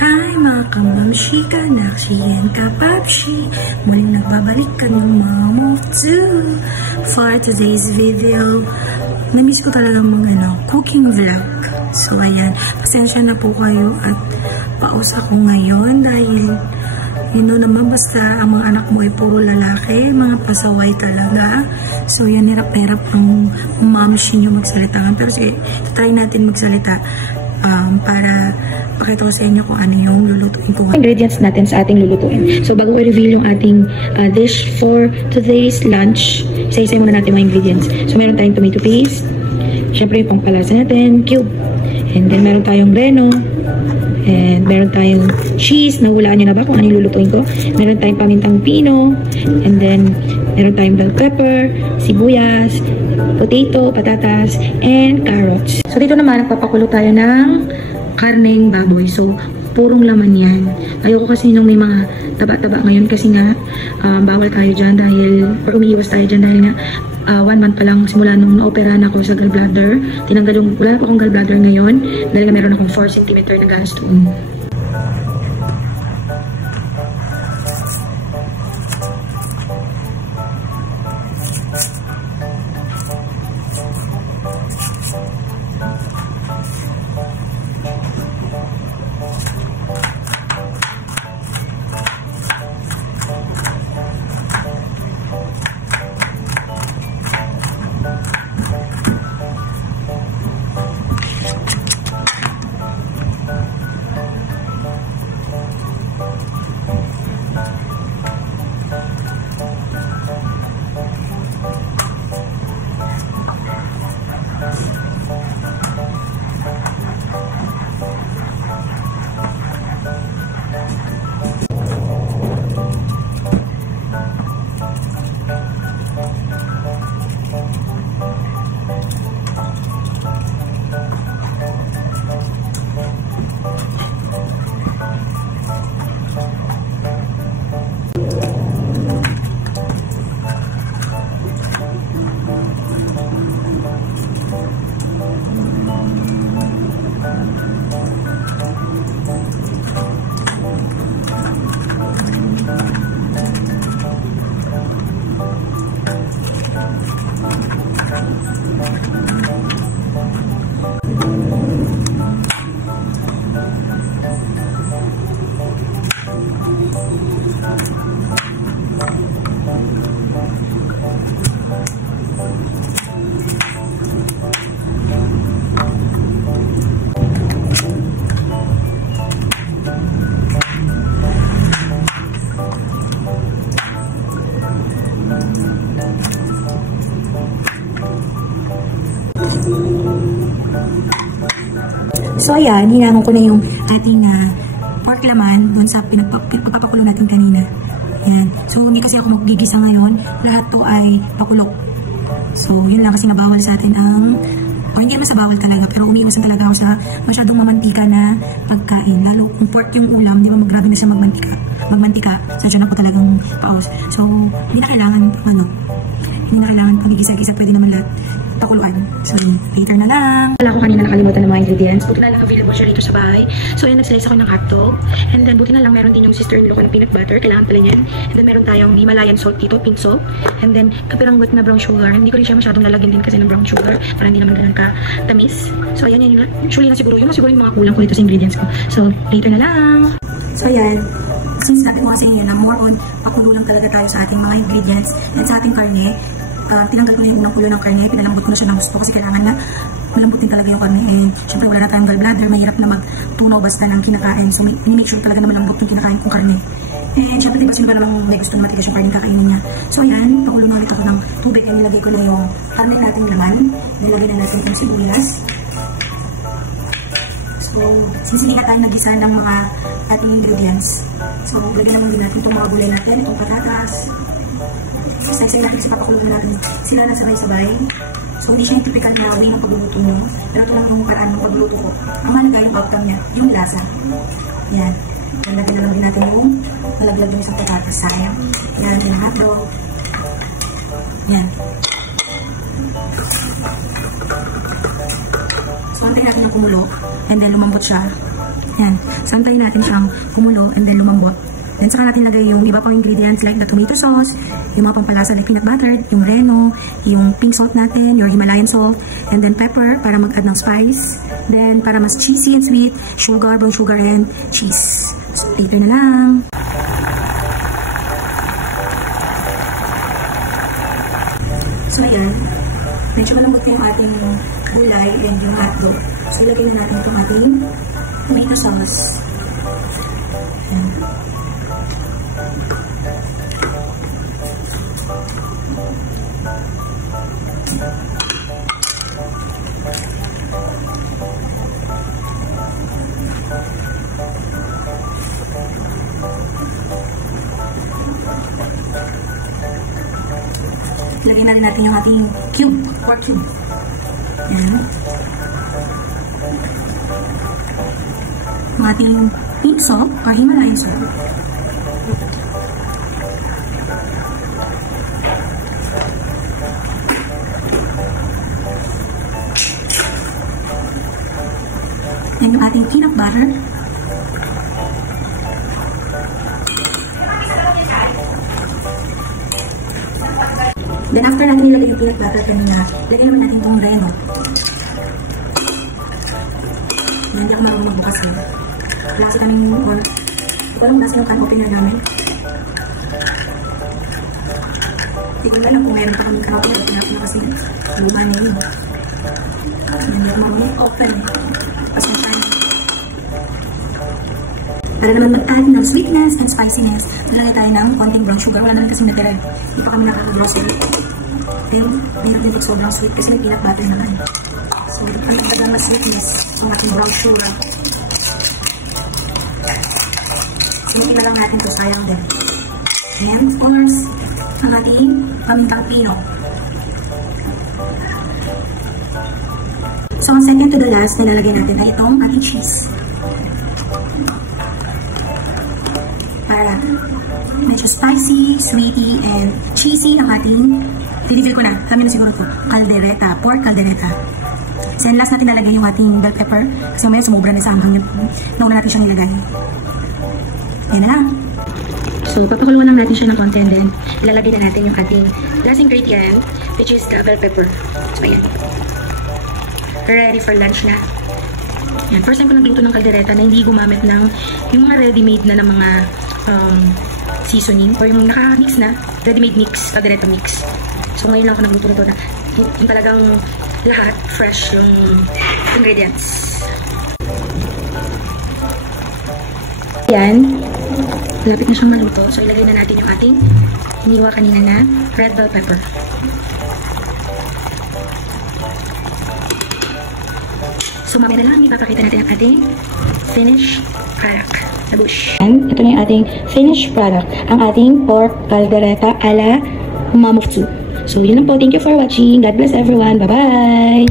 Hi mga kamamshi, kanakshi, and kapapshi. Muling nagbabalik ka ng Mom of Two. For today's video, namiss ko talagang cooking vlog. So ayan, pasensya na po kayo at paus ako ngayon dahil naman basta ang mga anak mo ay puro lalaki, mga pasaway talaga. So yan, hirap-hirap ang mamshi nyo magsalita. Pero sige, try natin magsalita para pakita ko sa inyo kung ano yung lulutuin ko. Ingredients natin sa ating lulutuin. So bago i-reveal yung ating dish for today's lunch, isa-isa muna natin mga ingredients. So meron tayong tomato paste, syempre yung pangpalasa natin, cube, and then meron tayong reno, and meron tayong cheese. Nahulaan nyo na ba kung ano yung lulutuin ko? Meron tayong pamintang pino, and then meron tayong bell pepper, sibuyas, potato, patatas, and carrots. So dito naman, nagpapakulo tayo ng karneng baboy. So purong laman yan. Ayoko kasi nung may mga taba-taba ngayon kasi nga bawal tayo dyan dahil, or umiiwas tayo dyan dahil nga 1 month pa lang simula nung na-operahan ako sa gallbladder. Tinanggal yung, wala pa akong gallbladder ngayon dahil nga meron akong 4 cm na gallstone. So ayan, hinamon ko na yung ating pork laman doon sa pagpapakulo natin kanina. Ayan. So hindi kasi ako magigisa ngayon. Lahat to ay pakulo. So yun lang kasi nabawal sa atin ang, o hindi naman sa bawal talaga, pero umiiwasan talaga ako sa masyadong mamantika na pagkain. Lalo kung pork yung ulam, di ba grabe na siya magmantika. So dyan ako talagang paus. So hindi na kailangan hindi na kailangan pagigisa-gisa, pwede naman lahat pakuluan. So, later na lang. Wala ko kanina nakalimutan ng mga ingredients. Buti na lang available siya rito sa bahay. So, ayan, nag-slice ako ng hotdog. And then, buti na lang meron din yung sister-in-law ko ng peanut butter. Kailangan pala niyan. And then, meron tayong Himalayan salt dito, pink salt. And then, kapiranggot na brown sugar. Hindi ko rin siya masyadong lalagyan din kasi ng brown sugar para hindi naman ganun ka-tamis. So, ayan, yun. Usually na siguro. Yun na siguro yung mga kulang ko dito sa ingredients ko. So, later na lang. So, ayan. Since natin mga sa inyo na more on pakulo lang talaga tayo sa ating mga ingredients and sa ating karne, tinanggal ko na yung unang kulo ng karne, pinalambot ko na siya ng gusto kasi kailangan nga malambot din talaga yung karne. And syempre wala na tayong gallbladder, mahirap na magtunaw basta ng kinakain. So make sure talaga na malambot yung kinakain kong karne. And syempre diba sino ba namang may gusto na matigas yung karne kakainin niya. So ayan, pakulo na ulit ako ng tubig and nilagay ko na yung karne natin laman. Nilagay na natin yung sibuyas. So sisilingan tayo nag-isa ng mga ating ingredients. So lagyan naman din natin itong mga gulay natin, itong patatas. Say natin sa papakulo natin sila na sabay-sabay. So hindi siya yung typical na way ng pagluluto nyo. Pero ito lang yung paraan ng pagluluto ko. Ang mahalaga yung outcome niya, yung lasa. Yan. Nalagyan na lang din natin yung nalaglag yung isang patatas. Sayang. Yan, yung hotdog. Yan. So antayin natin yung kumulo. And then lumambot siya. Yan. So, antayin natin siyang kumulo and then lumambot. Then, saka natin lagay yung iba pang ingredients like the tomato sauce, yung mga pampalasa like peanut butter, yung reno, yung pink salt natin, your Himalayan salt, and then pepper para mag-add ng spice. Then, para mas cheesy and sweet, sugar, brown sugar, and cheese. So, later na lang. So, ayan. Medyo malambot na yung ating gulay and yung hotdog. So, ilagay na natin itong ating tomato sauce. Ayan. Lagyan na rin natin yung ating pork cube. Ayan. Yung ating pink salt or Himalayan salt. Yan yung ating peanut butter. Then after natin nilagay yung peanut butter kanina, lagyan naman natin itong reno. Hindi ako marunong magbukas yun. Wala kasi kami yung or ito lang nasa yung can opener namin. Hindi ko alam kung meron pa kami can opener. Pinapin na kasi luma na yun. Hindi ako marunong open. Kasi tayo. Para naman mag-add ng sweetness and spiciness, nilagay tayo ng konting brown sugar. Wala naman kasi natira. Hindi pa kami nakaka-grocery. Ayun, may nagdibig sobrang sweet kasi may peanut butter naman. So, ang nagdagang na sweetness ang ating brown sugar. Sinitin na lang natin ito, sayang din. And of course, ang ating pamintang pino. So, ang second to the last, nilalagay natin ay itong ating cheese. Para medyo spicy, sweety, and cheesy ang ating, dinivil ko na, kami na siguro ito, caldereta, pork caldereta. So, last natin nalagay yung ating bell pepper, kasi mamaya sumubra na sa anghang nauna natin siyang nilagay. Yan na lang. So, papakuluan lang natin siya ng konti, and then ilalagay na natin yung ating last ingredient, which is the bell pepper. So, ayan. Ready for lunch na. Yan. First time ko nagluto ng caldereta na hindi gumamit ng yung mga ready-made na ng mga seasoning or yung naka-mix na ready-made mix, caldereta mix. So ngayon lang ako nagluto nito na yung talagang lahat fresh yung ingredients. Yan. Lapit na siyang maluto. So ilagay na natin yung ating iniwa kanina na red bell pepper. So mamaya na lang ipapakita natin ang ating finished product. And ito na yung ating finished product. Ang ating pork caldereta ala mamuftu. So yun lang po. Thank you for watching. God bless everyone. Bye-bye!